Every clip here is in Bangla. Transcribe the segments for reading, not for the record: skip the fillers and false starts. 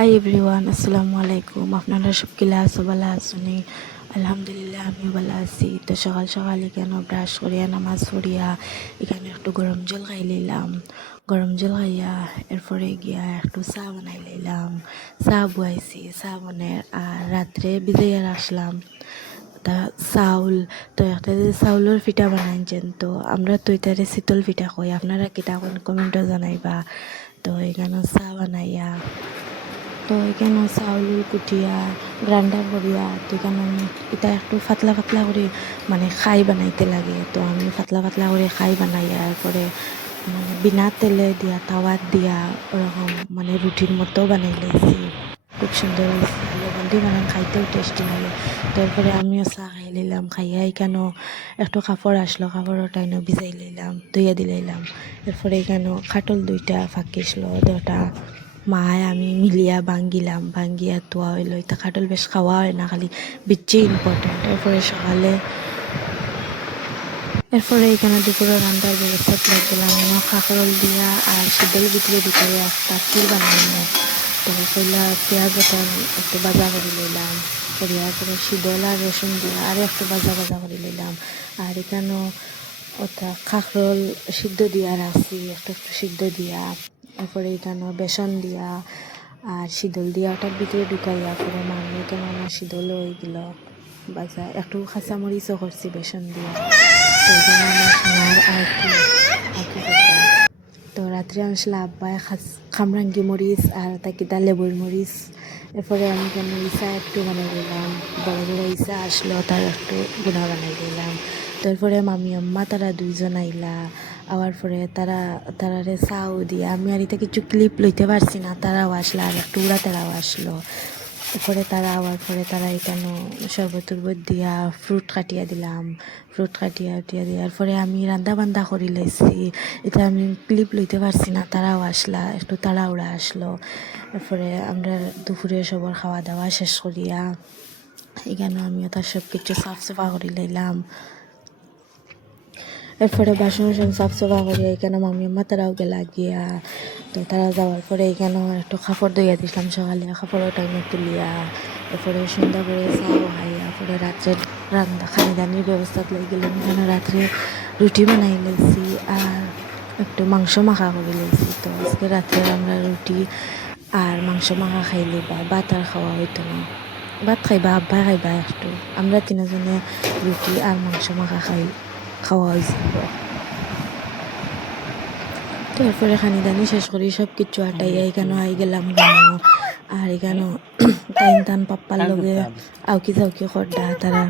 হাই এভরিওয়ান, আসসালামু আলাইকুম। আপনারা সব কিলা আছো, ভালো আছেন? আলহামদুলিল্লাহ, আমি ভালো আছি। তো সকাল সকাল এখানে ব্রাশ করিয়া নামাজ পড়িয়া এখানে একটু গরম জল খাই লইলাম। গরম জল খাইয়া এরপরে গিয়া একটু চা বানাই লইলাম। চা বুয়াইছি, চা বানাই আর রাত্রে ভিজাইয়া রাখলাম তা চাউল। তো একটা যে চাউলের পিঠা বানাইছেন, তো আমরা তো এটারে শীতল পিঠা কই, আপনারা কিটা কমেন্টও জানাইবা। তো এখানে চা বানাইয়া, তো এখানে চাউল কুটিয়া গ্রাইন্ডার করিয়া, তো এখানে আমি এটা একটু পাতলা পাতলা করে মানে খাই বানাইতে লাগে। তো আমি পাতলা পাতলা করে খাই বানাইয়া এরপরে মানে বিনা তেলে দিয়া তাওয়াত দিয়া ওরকম মানে রুটির মতো বানাই লাইছি। খুব সুন্দর হয়েছে, লবণ দিয়ে বানান খাইতেও টেস্টি লাগে। তারপরে আমিও চা খাই লইলাম। খাইয়া এখানেও একটু কাপড় আসলো, কাপড় টাইনও ভিজাই লইলাম, ধুইয়া দিলাইলাম। এরপরে এখানেও খাটল দুইটা ফাঁকিসলো, দুটা মায় আমি মিলিয়া ভাঙ্গিলাম, ভাঙ্গিয়া তোয়া হইলো। এটা খাটল বেশ খাওয়া হয় না, খালি বিচ্ছি ইম্পর্টেন্ট। এরপরে সকালে এরপরে এখানে দুপুরে রান্নার ব্যবস্থা করে দিলাম। কাঁকরোল দিয়া আর শীতল ভিতরে ভিতরে একটা ক্ষীর বানানো। তো কইলা পেঁয়াজ বাটা একটু ভাজা করে লইলাম, করিয়া পরে শীতল আর রসুন দিয়া আর একটু ভাজা ভাজা করে লইলাম। আর এখানেও ওটা কাঁকরোল সিদ্ধ দিয়া রাখছি, একটু একটু সিদ্ধ দিয়া। এরপরে এখানেও বেসন দিয়া আর শীতল দিয়া ওটার ভিতরে ঢুকাইয়া পরে মামি এখানে আমার শীতলও হয়ে গেল ভাজা। একটু কাঁচামরিচও করছি বেসন দিয়া। তো এখানে আমার সোনার আর কি করবা। তো রাত্রে আনছিল আব্বাই খামরাঙ্গি মরিচ আর তাকিটা লেবুর মরিচ। এরপরে আমি এখানে ইসা একটু বানাই দিলাম, বড় বড় ইসা আসলো, তার একটু গুঁড়া বানাই দিলাম। তারপরে মামি আম্মা তারা দুইজন আইলা, আওয়ার পরে তারারে চাও দিয়ে আমি আর এটা কিছু ক্লিপ লইতে পারছি না, তারাও আসলো আর একটু উড়া তারাও আসলো। এরপরে তারা আওয়ার পরে তারা এখানে শরবত টরবত দিয়া ফ্রুট কাটিয়া দিলাম, ফ্রুট কাটিয়া উঠিয়া দেওয়ার পরে আমি রান্দা বান্দা করি লাইছি। এটা আমি ক্লিপ লইতে পারছি না, তারাও আসলা, একটু তাড়াহুড়া আসলো। এরপরে আমরা দুপুরে সবার খাওয়া দাওয়া শেষ করিয়া এখানে আমিও তার সব কিছু সাফ সাফা করে লইলাম। এরপরে বাসন সাফ সাফা করিয়া এখানে মামি আম্মা তারাও গেলা গিয়া। তো তারা যাওয়ার পরে এখানেও একটু কাপড় ধুইয়া দিলাম সকালে, কাপড়ের টাইমে তুলিয়া। এরপরে সন্ধ্যা করে চাও খাইয়া পরে রাত্রে রান্না খানিদানির ব্যবস্থা লই গেলাম। এখানে রাত্রে রুটি বানাই লাইছি আর একটু মাংস মাখা করে লাইছি। তো আজকে রাত্রে আমরা রুটি আর মাংস মাখা খাইলে বা ভাত আর খাওয়া হইতো না। ভাত খাইবা, আব্বা খাইবা একটু, আমরা তিনজনে রুটি আর মাংস মাখা খাওয়া হয়েছিল। তো এরপরে খানিদানি শেষ করি সব কিছু আটাইয়া এখানে আই গেলাম গানো। আর এখানে টাইম টান পাপ্পার লগে আউকি চাউকি খরদা তারা।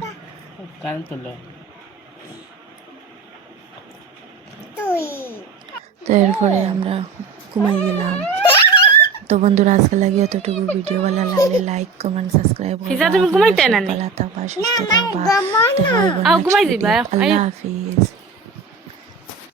তো এরপরে আমরা ঘুমাই গেলাম। তো বন্ধুরা আজকে লাগে এতটুকু। ভিডিও ভালো লাগলে লাইক কমেন্ট সাবস্ক্রাইব করবা। তুমি ঘুমাইতে না ভালো থাকবা, সুস্থ থাকবা। দেখা হইব নেক্সট ভিডিও। আল্লাহ হাফিজ।